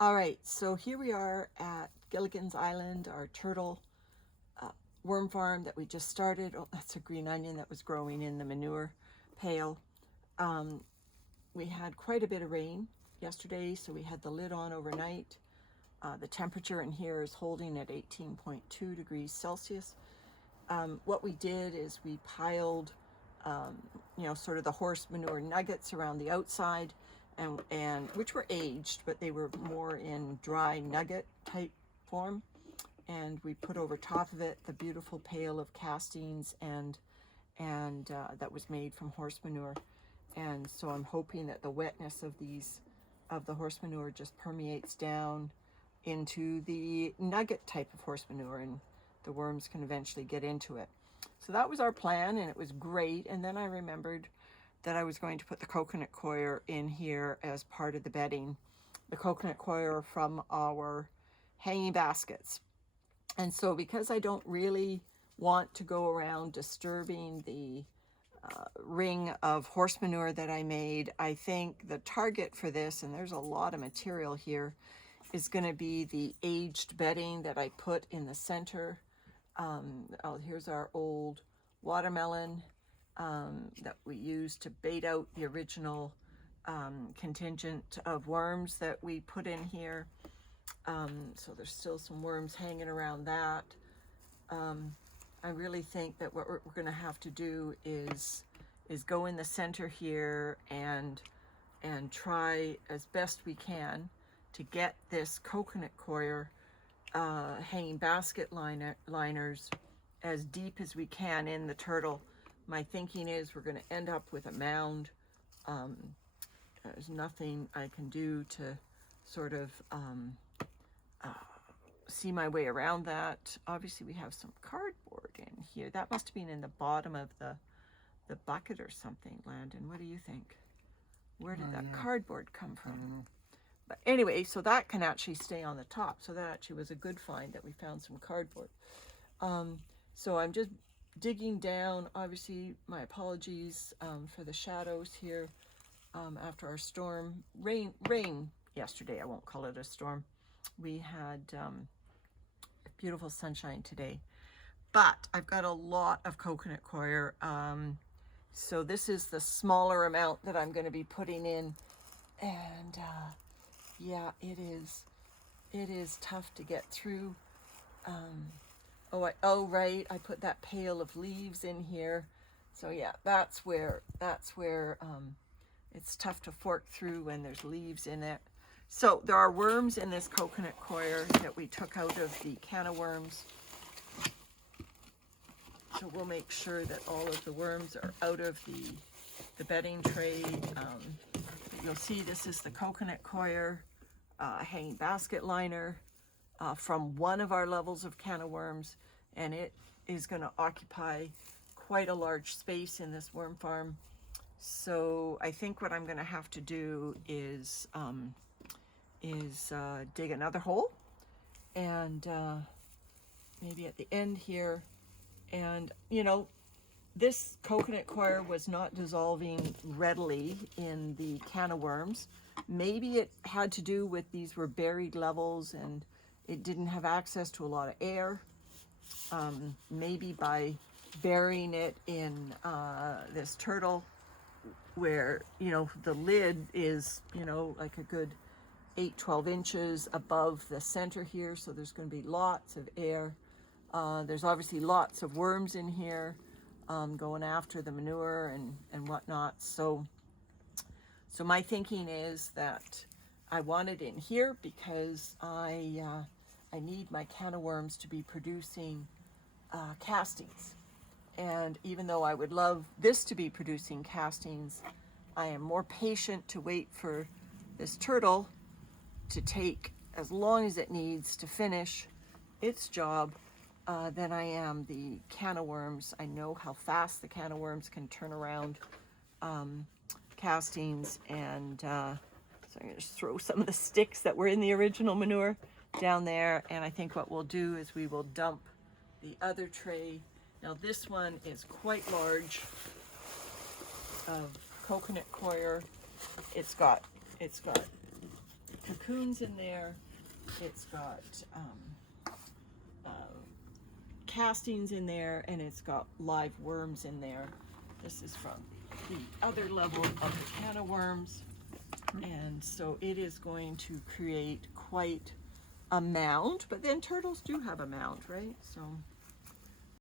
All right, so here we are at Gilligan's Island, our turtle worm farm that we just started. Oh, that's a green onion that was growing in the manure pail. We had quite a bit of rain yesterday, so we had the lid on overnight. The temperature in here is holding at 18.2 degrees Celsius. What we did is we piled, sort of the horse manure nuggets around the outside, and which were aged, but they were more in dry nugget type form. And we put over top of it the beautiful pail of castings and that was made from horse manure. And so I'm hoping that the wetness of the horse manure just permeates down into the nugget type of horse manure, and the worms can eventually get into it. So that was our plan, and it was great. And then I remembered that I was going to put the coconut coir in here as part of the bedding, the coconut coir from our hanging baskets. And so because I don't really want to go around disturbing the ring of horse manure that I made, I think the target for this, and there's a lot of material here, is going to be the aged bedding that I put in the center. Here's our old watermelon that we used to bait out the original contingent of worms that we put in here. So there's still some worms hanging around that. I really think that what we're going to have to do is go in the center here and try as best we can to get this coconut coir hanging basket liners as deep as we can in the turtle. My thinking is we're going to end up with a mound. There's nothing I can do to sort of see my way around that. Obviously we have some cardboard in here. That must have been in the bottom of the bucket or something. Landon, what do you think? Where did that cardboard come from? But anyway, so that can actually stay on the top. So that actually was a good find that we found some cardboard. So I'm just digging down. Obviously, my apologies for the shadows here after our storm. Rain yesterday. I won't call it a storm. We had beautiful sunshine today. But I've got a lot of coconut coir. So this is the smaller amount that I'm going to be putting in. And yeah, it is tough to get through. Right, I put that pail of leaves in here. So yeah, that's where it's tough to fork through when there's leaves in it. So there are worms in this coconut coir that we took out of the can of worms. So we'll make sure that all of the worms are out of the bedding tray. You'll see this is the coconut coir hanging basket liner from one of our levels of can of worms, and it is going to occupy quite a large space in this worm farm. So I think what I'm going to have to do is dig another hole, and maybe at the end here. And this coconut coir was not dissolving readily in the can of worms. Maybe it had to do with these were buried levels and it didn't have access to a lot of air. Maybe by burying it in this turtle where, the lid is, like a good 8-12 inches above the center here. So there's going to be lots of air. There's obviously lots of worms in here going after the manure and whatnot. So my thinking is that I want it in here because I need my can of worms to be producing castings. And even though I would love this to be producing castings, I am more patient to wait for this turtle to take as long as it needs to finish its job than I am the can of worms. I know how fast the can of worms can turn around castings, and so I'm going to just throw some of the sticks that were in the original manure down there, and I think what we'll do is we will dump the other tray. Now this one is quite large of coconut coir. It's got cocoons in there. It's got castings in there, and it's got live worms in there. This is from the other level of the can of worms. And so it is going to create quite a mound, but then turtles do have a mound, right? So